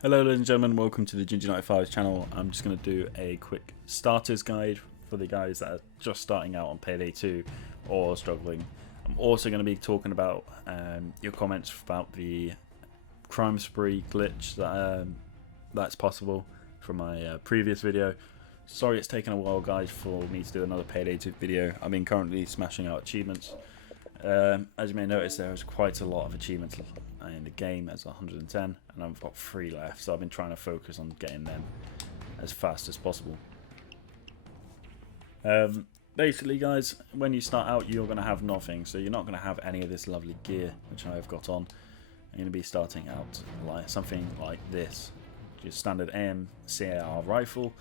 Hello ladies and gentlemen, welcome to the Ginger95 channel. I'm just going to do a quick starters guide for the guys that are just starting out on Payday 2 or struggling. I'm also going to be talking about your comments about the crime spree glitch that's possible from my previous video. Sorry it's taken a while guys for me to do another Payday 2 video. I've been currently smashing out achievements. As you may notice, there is quite a lot of achievements in the game as 110, and I've got 3 left, so I've been trying to focus on getting them as fast as possible. Basically guys, when you start out you're going to have nothing, so you're not going to have any of this lovely gear which I've got on. I'm going to be starting out like something like this, just standard AM CAR rifle,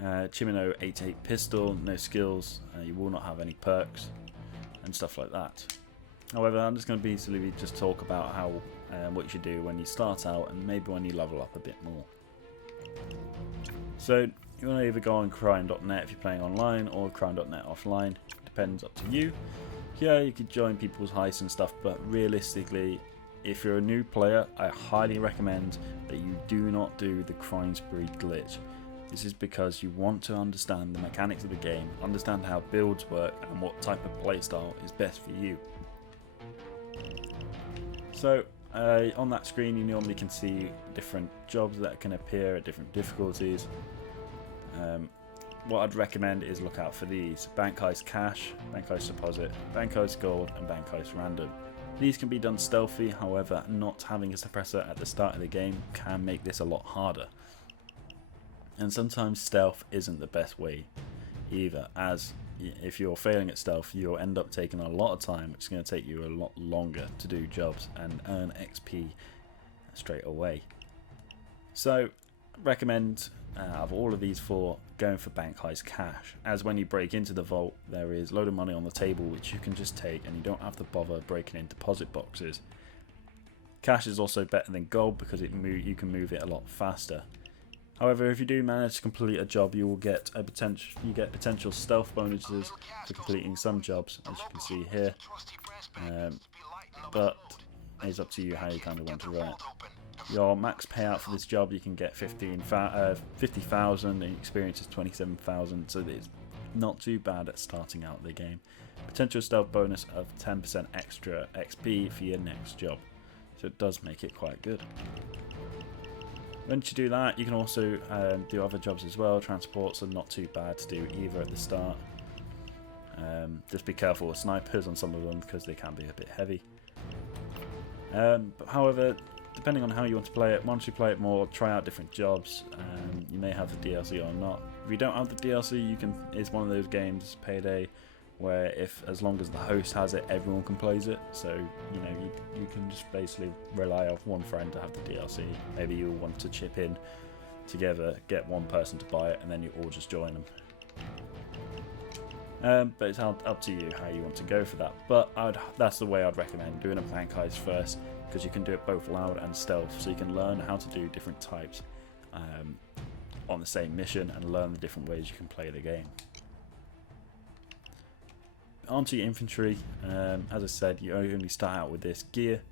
Chimino 88 pistol, no skills, you will not have any perks and stuff like that. However, I'm just going to basically just talk about how what you should do when you start out and maybe when you level up a bit more. So you want to either go on crime.net if you're playing online or crime.net offline, depends, up to you. Yeah, you could join people's heists and stuff, but realistically if you're a new player I highly recommend that you do not do the crime spree glitch. This is because you want to understand the mechanics of the game, understand how builds work and what type of playstyle is best for you. So on that screen you normally can see different jobs that can appear at different difficulties. What I'd recommend is look out for these: bank heist cash, bank heist deposit, bank heist gold and bank heist random. These can be done stealthy, however not having a suppressor at the start of the game can make this a lot harder. And sometimes stealth isn't the best way either, as if you're failing at stealth you'll end up taking a lot of time, which is going to take you a lot longer to do jobs and earn XP straight away. So recommend of all of these 4 going for bank heist cash, as when you break into the vault there is a load of money on the table which you can just take and you don't have to bother breaking in deposit boxes. Cash is also better than gold because you can move it a lot faster. However, if you do manage to complete a job, you will get potential stealth bonuses for completing some jobs, as you can see here. But it's up to you how you kind of want to run it. Your max payout for this job, you can get 50,000, and experience is 27,000, so it's not too bad at starting out the game. Potential stealth bonus of 10% extra XP for your next job, so it does make it quite good. Once you do that, you can also do other jobs as well. Transports are not too bad to do either at the start. Just be careful with snipers on some of them because they can be a bit heavy. But however, depending on how you want to play it, once you play it more, try out different jobs. You may have the DLC or not. If you don't have the DLC, it's one of those games, Payday, where as long as the host has it, everyone can play it. So you can just basically rely on one friend to have the DLC. Maybe you'll want to chip in together, get one person to buy it, and then you all just join them. But it's up to you how you want to go for that. But that's the way I'd recommend doing a bank heist first, because you can do it both loud and stealth, so you can learn how to do different types on the same mission and learn the different ways you can play the game. Onto your infantry, as I said, you only start out with this gear,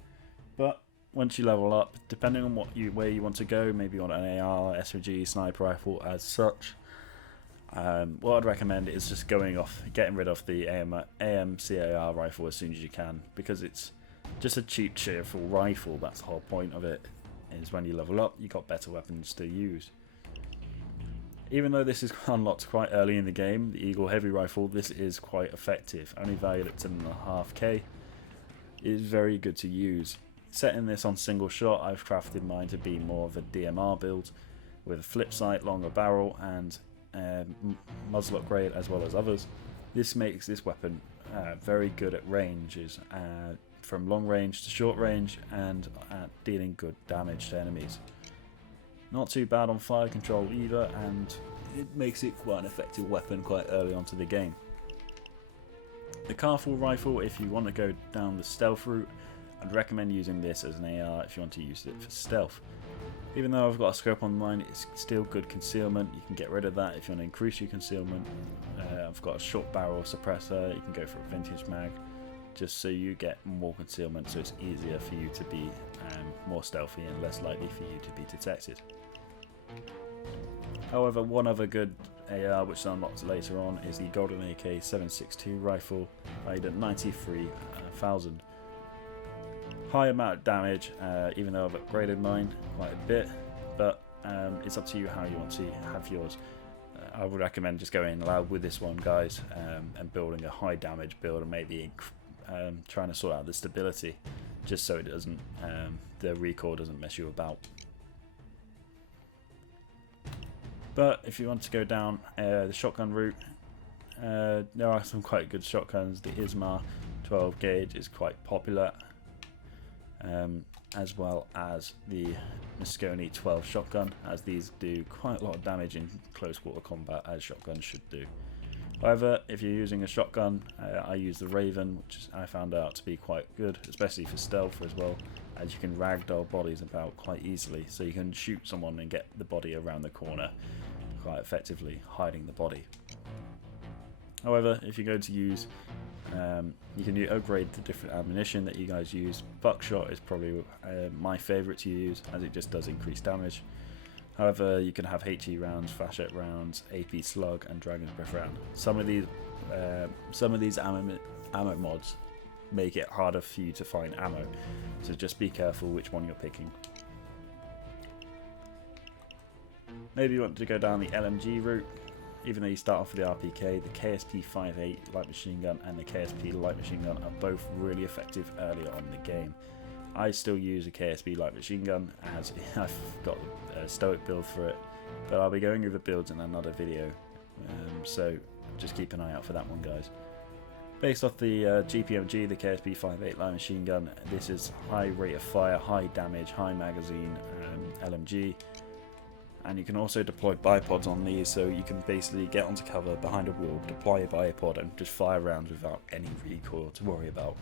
but once you level up, depending on where you want to go, maybe on an AR, SMG, sniper rifle as such, what I'd recommend is just getting rid of the AM CAR rifle as soon as you can, because it's just a cheap, cheerful rifle. That's the whole point of it, is when you level up, you got better weapons to use. Even though this is unlocked quite early in the game, the Eagle Heavy Rifle, this is quite effective. Only valued at 10.5k. It is very good to use. Setting this on single shot, I've crafted mine to be more of a DMR build, with a flip sight, longer barrel, and muzzle upgrade, as well as others. This makes this weapon very good at ranges, from long range to short range, and at dealing good damage to enemies. Not too bad on fire control either, and it makes it quite an effective weapon quite early onto the game. The Carful rifle, if you want to go down the stealth route, I'd recommend using this as an AR if you want to use it for stealth. Even though I've got a scope on mine, it's still good concealment. You can get rid of that if you want to increase your concealment. I've got a short barrel suppressor, you can go for a vintage mag, just so you get more concealment, so it's easier for you to be more stealthy and less likely for you to be detected. However, one other good AR which unlocks later on is the Golden AK 7.62 rifle, valued at 93,000. High amount of damage, even though I've upgraded mine quite a bit, but it's up to you how you want to have yours. I would recommend just going loud with this one, guys, and building a high damage build, and maybe trying to sort out the stability, just so it doesn't, the recoil doesn't mess you about. But if you want to go down the shotgun route, there are some quite good shotguns. The Ismar 12 gauge is quite popular, as well as the Moscone 12 shotgun, as these do quite a lot of damage in close quarter combat, as shotguns should do. However, if you're using a shotgun, I use the Raven, which I found out to be quite good, especially for stealth as well, as you can ragdoll bodies about quite easily, so you can shoot someone and get the body around the corner quite effectively, hiding the body. However, if you're going to use, you can upgrade the different ammunition that you guys use. Buckshot is probably my favourite to use, as it just does increase damage. However, you can have HE rounds, Flashette rounds, AP slug, and Dragon's Breath round. Some of these ammo mods make it harder for you to find ammo, so just be careful which one you're picking. Maybe you want to go down the LMG route. Even though you start off with the RPK, the KSP 5.8 light machine gun and the KSP light machine gun are both really effective earlier on in the game. I still use a KSP light machine gun, as I've got a stoic build for it, but I'll be going over builds in another video, so just keep an eye out for that one, guys. Based off the GPMG, the KSP 5.8 light machine gun, this is high rate of fire, high damage, high magazine LMG. And you can also deploy bipods on these, so you can basically get onto cover behind a wall, deploy a bipod, and just fire rounds without any recoil to worry about.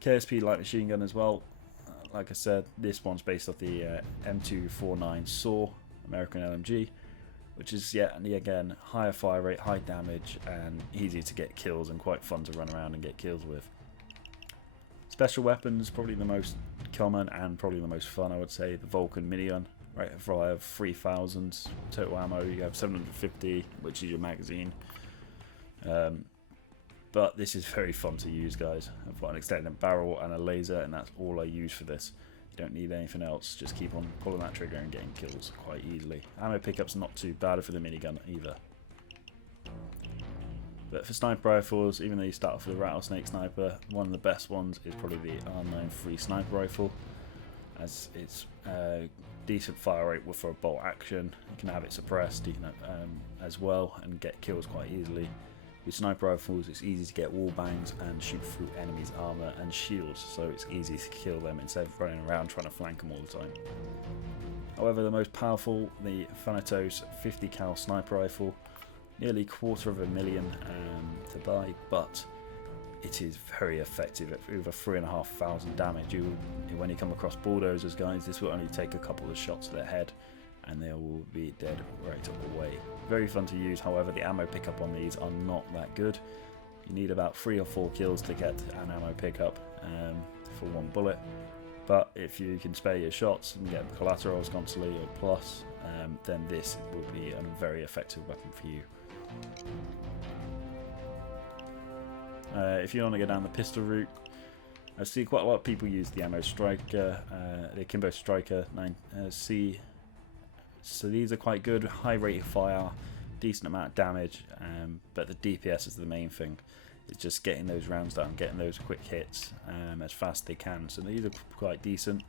KSP light machine gun as well. Like I said, this one's based off the M249 SAW American LMG, which is yet again higher fire rate, high damage, and easy to get kills and quite fun to run around and get kills with. Special weapons, probably the most common and probably the most fun, I would say, the Vulcan minigun. Right, for I have 3,000 total ammo, you have 750, which is your magazine. But this is very fun to use, guys. I've got an extended barrel and a laser, and that's all I use for this. You don't need anything else, just keep on pulling that trigger and getting kills quite easily. Ammo pickup's not too bad for the minigun either. But for sniper rifles, even though you start off with a rattlesnake sniper, one of the best ones is probably the R93 sniper rifle, as it's decent fire rate for a bolt action. You can have it suppressed, as well, and get kills quite easily. With sniper rifles, it's easy to get wall bangs and shoot through enemies' armor and shields, so it's easy to kill them instead of running around trying to flank them all the time. However, the most powerful, the Thanatos 50 cal sniper rifle, nearly $250,000 to buy, but it is very effective at over 3,500 damage. When you come across bulldozers, guys, this will only take a couple of shots to their head and they will be dead right away. Very fun to use, however the ammo pickup on these are not that good. You need about 3 or 4 kills to get an ammo pickup for one bullet, but if you can spare your shots and get collaterals constantly or plus, then this will be a very effective weapon for you. If you want to go down the pistol route, I see quite a lot of people use the Ammo Striker, the Kimber Striker 9C. So these are quite good, high rate of fire, decent amount of damage, but the DPS is the main thing. It's just getting those rounds down, getting those quick hits as fast as they can. So these are quite decent.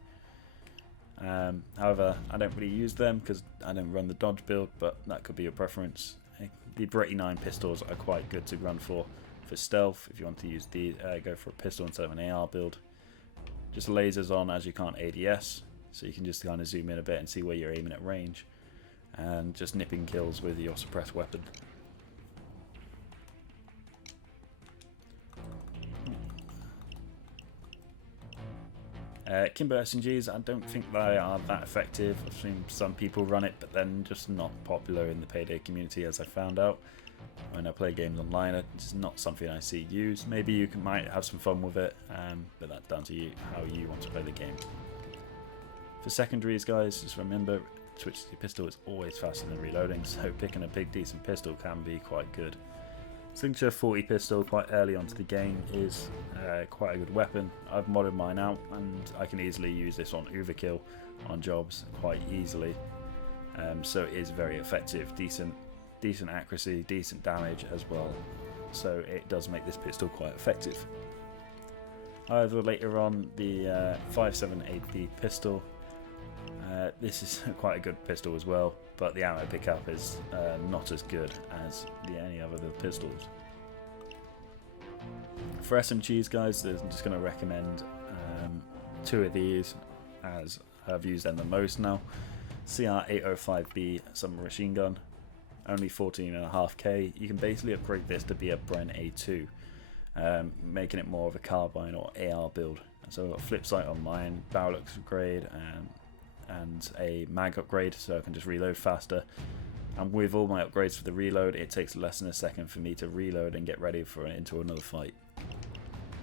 However, I don't really use them because I don't run the dodge build, but that could be your preference. The Beretta 9 pistols are quite good to run for stealth. If you want to use the go for a pistol instead of an AR build. Just lasers on, as you can't ADS, so you can just kind of zoom in a bit and see where you're aiming at range, and just nipping kills with your suppressed weapon. Kimber Sng's, I don't think they are that effective. I've seen some people run it, but then just not popular in the Payday community, as I found out when I play games online. It's not something I see used. Maybe you might have some fun with it, but that's down to you how you want to play the game. For secondaries, guys, just remember switch to your pistol is always faster than reloading, so picking a big decent pistol can be quite good. Signature 40 pistol quite early onto the game is quite a good weapon. I've modded mine out and I can easily use this on overkill on jobs quite easily. So it is very effective, decent accuracy, decent damage as well. So it does make this pistol quite effective. However, later on, the 5.78B pistol, this is quite a good pistol as well, but the ammo pickup is not as good as any other of the pistols. For SMGs, guys, I'm just going to recommend 2 of these as I've used them the most now. CR805B submachine gun, only 14.5k. You can basically upgrade this to be a Bren A2, making it more of a carbine or AR build. So I've got a flip sight on mine, barrel upgrade, and a mag upgrade, so I can just reload faster. And with all my upgrades for the reload, it takes less than a second for me to reload and get ready for into another fight.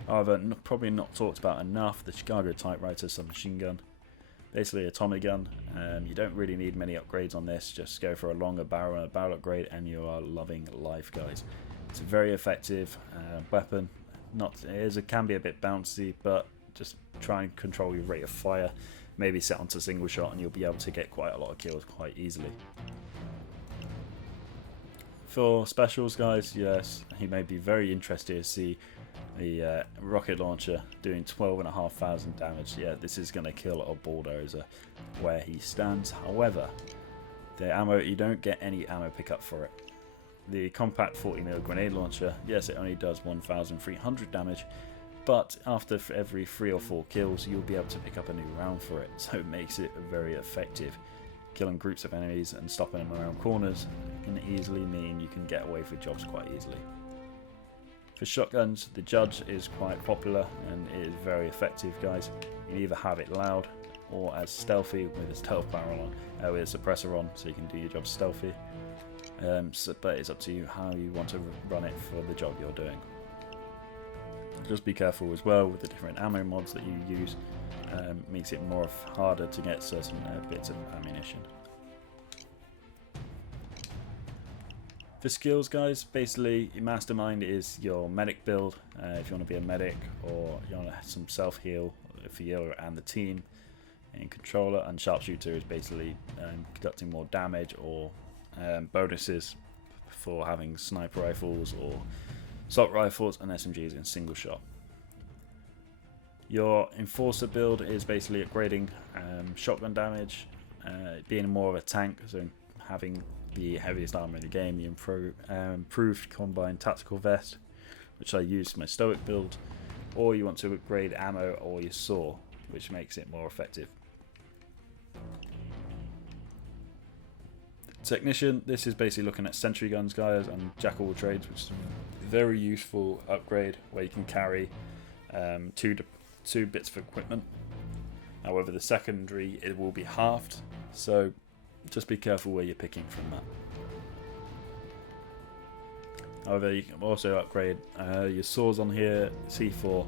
However, probably not talked about enough, the Chicago Typewriter submachine gun. Basically a Tommy gun. You don't really need many upgrades on this, just go for a longer barrel and a barrel upgrade and you are loving life, guys. It's a very effective weapon. It can be a bit bouncy, but just try and control your rate of fire. Maybe set onto single shot and you'll be able to get quite a lot of kills quite easily. For specials, guys, yes, you may be very interested to see the rocket launcher doing 12,500 damage. Yeah, this is going to kill a bulldozer where he stands. However, the ammo, you don't get any ammo pickup for it. The compact 40mm grenade launcher, yes, it only does 1,300 damage, but after every 3 or 4 kills, you'll be able to pick up a new round for it, so it makes it very effective. Killing groups of enemies and stopping them around corners can easily mean you can get away with jobs quite easily. For shotguns, the Judge is quite popular and it is very effective, guys. You can either have it loud or as stealthy with a stealth barrel on, with a suppressor on, so you can do your job stealthy. But it's up to you how you want to run it for the job you're doing. Just be careful as well with the different ammo mods that you use. Makes it more harder to get certain bits of ammunition. For skills, guys, basically your mastermind is your medic build, if you want to be a medic, or you want some self-heal for you and the team. And controller and sharpshooter is basically conducting more damage or bonuses for having sniper rifles or assault rifles and SMGs in single shot. Your enforcer build is basically upgrading shotgun damage, being more of a tank, so having the heaviest armor in the game, the improved combined tactical vest, which I use for my stoic build, or you want to upgrade ammo or your saw, which makes it more effective. Technician, this is basically looking at sentry guns, guys, and jack of all trades, which is a very useful upgrade where you can carry two bits of equipment. However, the secondary, it will be halved, so just be careful where you're picking from that. However, you can also upgrade your saws on here, C4,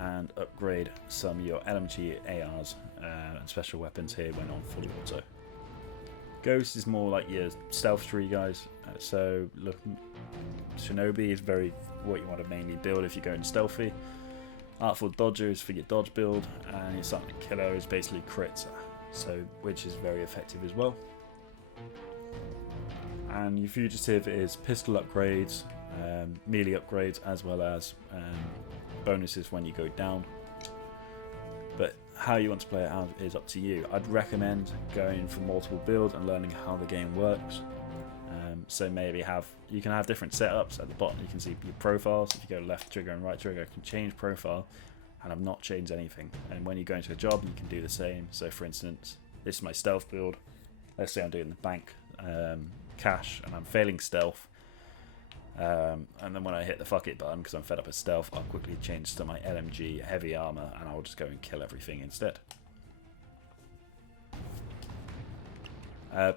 and upgrade some of your LMG ARs and special weapons here when on full auto. Ghost is more like your stealth tree, guys. So look, Shinobi is very what you want to mainly build if you're going stealthy. Artful Dodger is for your dodge build, and your Silent Killer is basically crits, so which is very effective as well. And your Fugitive is pistol upgrades, melee upgrades, as well as bonuses when you go down. But how you want to play it out is up to you. I'd recommend going for multiple builds and learning how the game works. So maybe you can have different setups. At the bottom you can see your profiles. If you go left trigger and right trigger, you can change profile, and I've not changed anything. And when you go into a job, you can do the same. So for instance, this is my stealth build. Let's say I'm doing the bank cash and I'm failing stealth. And then when I hit the fuck it button, because I'm fed up with stealth, I'll quickly change to my LMG heavy armor and I'll just go and kill everything instead.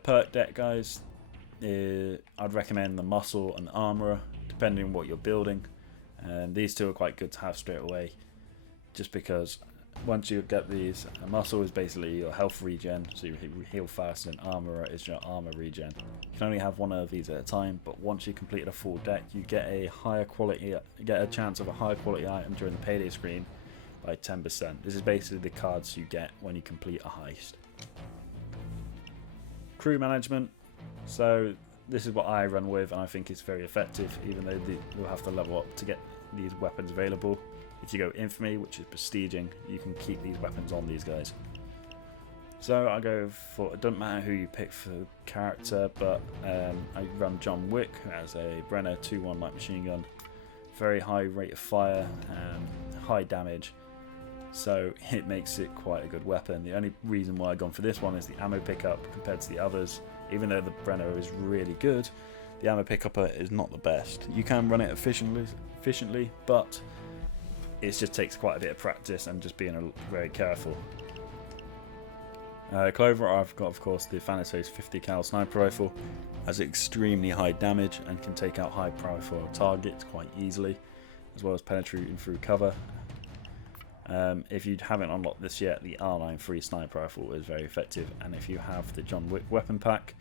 Perk deck, guys, I'd recommend the muscle and the armorer, depending on what you're building. These two are quite good to have straight away, just because once you get these, muscle is basically your health regen, so you heal fast, and armor is your armor regen. You can only have one of these at a time, but once you complete a full deck, you get a chance of a higher quality item during the payday screen by 10%. This is basically the cards you get when you complete a heist. Crew management. So this is what I run with, and I think it's very effective, even though you'll have to level up to get these weapons available. If you go Infamy, which is prestiging, you can keep these weapons on these guys. So I go for, it doesn't matter who you pick for character, but I run John Wick, who has a Brenner 2-1 light machine gun, very high rate of fire, high damage, so it makes it quite a good weapon. The only reason why I've gone for this one is the ammo pickup compared to the others. Even though the Brenner is really good, the ammo pickup is not the best. You can run it efficiently, but it just takes quite a bit of practice and just being very careful. Clover, I've got of course the Thanatos 50 cal sniper rifle, has extremely high damage and can take out high profile targets quite easily, as well as penetrating through cover. If you haven't unlocked this yet, the R93 sniper rifle is very effective, and if you have the John Wick weapon pack,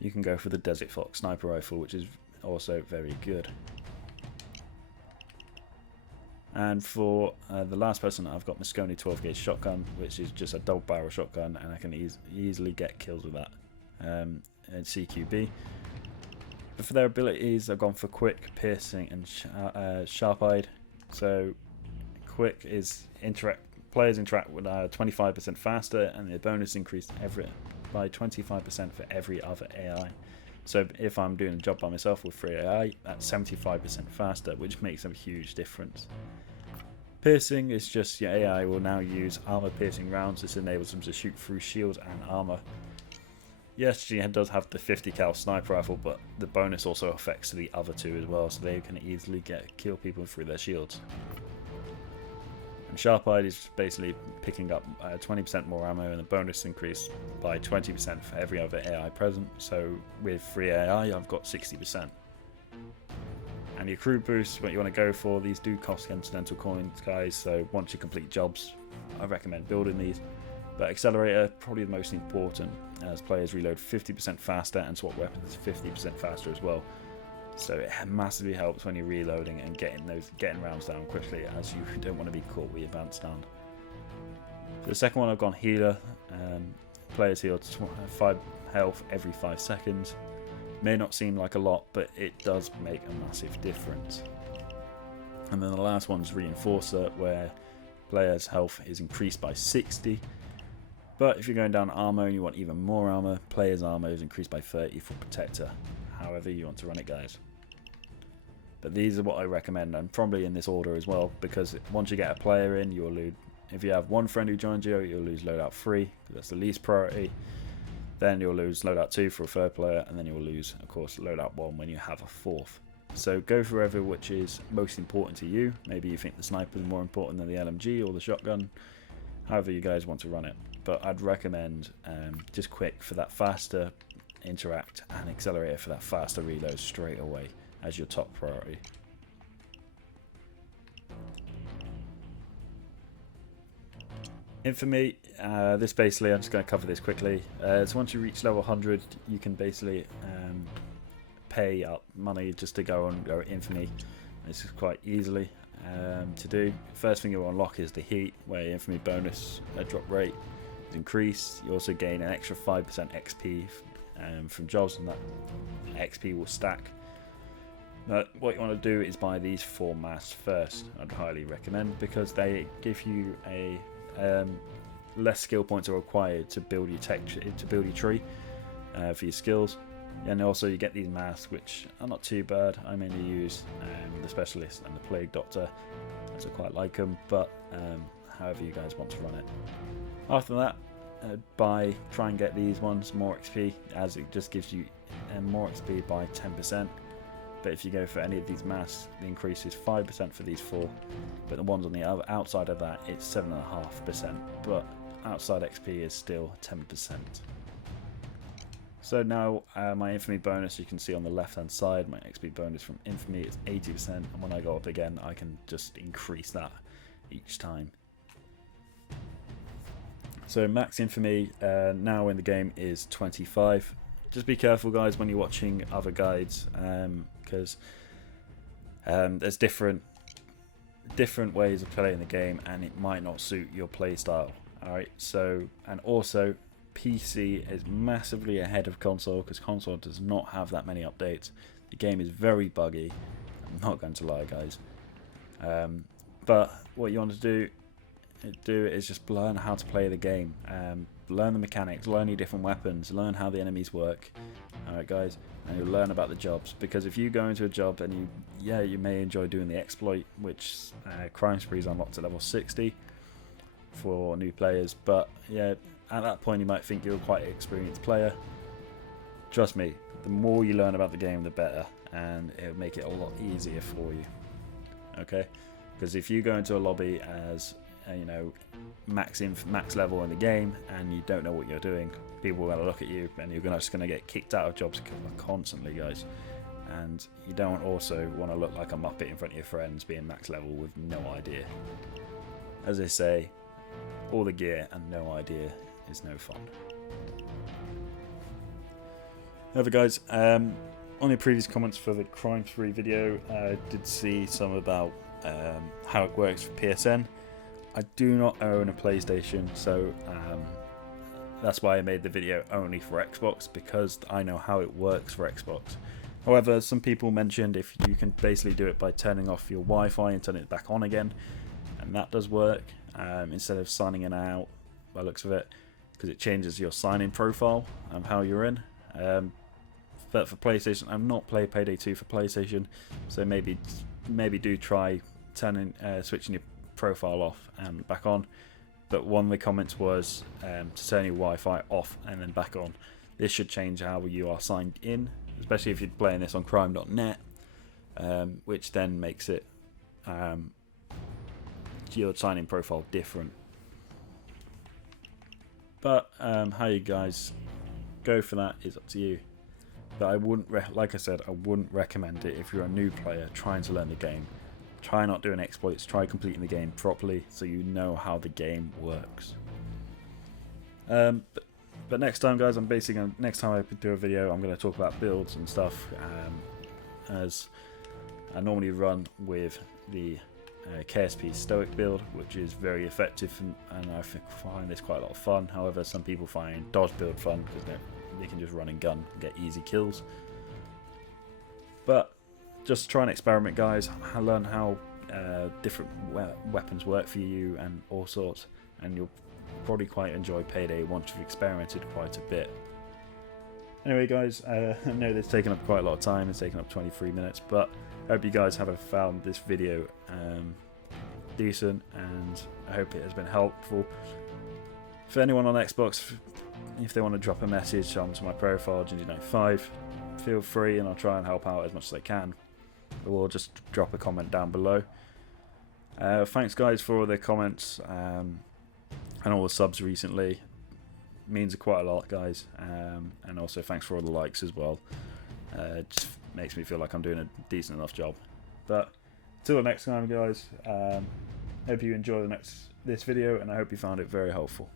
you can go for the Desert Fox sniper rifle, which is also very good. And for the last person, I've got Moscone 12 gauge shotgun, which is just a double barrel shotgun, and I can easily get kills with that. And CQB. But for their abilities, I've gone for Quick, Piercing, and Sharp-Eyed. So Quick is players interact with 25% faster, and the bonus increased by 25% for every other AI. So if I'm doing a job by myself with 3 AI, that's 75% faster, which makes a huge difference. Piercing is just your AI will now use armor piercing rounds. This enables them to shoot through shields and armor. Yes, she does have the 50 cal sniper rifle, but the bonus also affects the other two as well, so they can easily kill people through their shields. And Sharp-Eyed is basically picking up 20% more ammo, and the bonus increase by 20% for every other AI present. So with 3 AI, I've got 60%. And your crew boost, what you want to go for, these do cost incidental coins, guys, so once you complete jobs, I recommend building these. But Accelerator, probably the most important, as players reload 50% faster and swap weapons 50% faster as well. So it massively helps when you're reloading and getting rounds down quickly, as you don't want to be caught with your bounce down. For the second one, I've gone Healer. Players heal 5 health every 5 seconds. May not seem like a lot, but it does make a massive difference. And then the last one's Reinforcer, where players' health is increased by 60. But if you're going down armor and you want even more armor, players' armor is increased by 30 for Protector. However you want to run it, guys. But these are what I recommend, and probably in this order as well, because once you get a player in, you'll lose. If you have one friend who joins you, you'll lose loadout 3, because that's the least priority. Then you'll lose loadout 2 for a third player, and then you'll lose, of course, loadout 1 when you have a fourth. So go for whatever which is most important to you. Maybe you think the sniper is more important than the LMG or the shotgun. However you guys want to run it. But I'd recommend just Quick for that faster interact, and Accelerator for that faster reload straight away as your top priority. Infamy, this basically, I'm just going to cover this quickly. So once you reach level 100, you can basically pay up money just to go Infamy. This is quite easily to do. First thing you'll unlock is the Heat, where your Infamy bonus drop rate is increased. You also gain an extra 5% XP from jobs, and that XP will stack. But what you want to do is buy these 4 masks first. I'd highly recommend, because they give you a less skill points are required to build your tree for your skills. And also you get these masks, which are not too bad. I mainly use the Specialist and the Plague Doctor, as I quite like them, but however you guys want to run it. After that, try and get these ones more XP, as it just gives you more XP by 10%. But if you go for any of these masks, the increase is 5% for these 4, but the ones on the outside of that, it's 7.5%, but outside XP is still 10%. So now my Infamy bonus, you can see on the left hand side, my XP bonus from Infamy is 80%, and when I go up again, I can just increase that each time. So max infamy now in the game is 25. Just be careful, guys, when you're watching other guides, because there's different ways of playing the game, and it might not suit your play style. Alright, so, and also PC is massively ahead of console, because console does not have that many updates. The game is very buggy, I'm not going to lie, guys. But what you want to do is just learn how to play the game, learn the mechanics, learn your different weapons, learn how the enemies work. Alright, guys, and you'll learn about the jobs, because if you go into a job and you may enjoy doing the exploit, which crime sprees unlocked at level 60 for new players, but yeah, at that point you might think you're quite an experienced player. Trust me, the more you learn about the game, the better, and it'll make it a lot easier for you. Okay, because if you go into a lobby as you know, max level in the game, and you don't know what you're doing, people are going to look at you, and you're just going to get kicked out of jobs constantly, guys. And you don't also want to look like a muppet in front of your friends being max level with no idea. As they say, all the gear and no idea is no fun. However, guys, on the previous comments for the crime spree video, I did see some about how it works for PSN. I do not own a PlayStation, so that's why I made the video only for Xbox, because I know how it works for Xbox. However, some people mentioned if you can basically do it by turning off your Wi-Fi and turning it back on again, and that does work, instead of signing in and out, by the looks of it, because it changes your sign-in profile and how you're in. But for PlayStation, I've not played Payday 2 for PlayStation, so maybe do try switching your profile off and back on. But one of the comments was to turn your Wi-Fi off and then back on. This should change how you are signed in, especially if you're playing this on crime.net, which then makes it your sign-in profile different. But how you guys go for that is up to you. But I wouldn't, like I said, I wouldn't recommend it if you're a new player trying to learn the game. Try not doing exploits, try completing the game properly so you know how the game works. But next time, guys, next time I do a video, I'm going to talk about builds and stuff, as I normally run with the KSP Stoic build, which is very effective, and I find this quite a lot of fun. However, some people find Dodge build fun because they can just run and gun and get easy kills. But just try and experiment, guys. Learn how different weapons work for you and all sorts, and you'll probably quite enjoy Payday once you've experimented quite a bit. Anyway, guys, I know it's taken up quite a lot of time. It's taken up 23 minutes, but I hope you guys have found this video decent, and I hope it has been helpful. For anyone on Xbox, if they want to drop a message onto my profile, Ginger95, feel free, and I'll try and help out as much as I can. Or just drop a comment down below. Thanks, guys, for all the comments and all the subs recently. It means quite a lot, guys. And also thanks for all the likes as well. Just makes me feel like I'm doing a decent enough job. But till the next time, guys, hope you enjoy this video, and I hope you found it very helpful.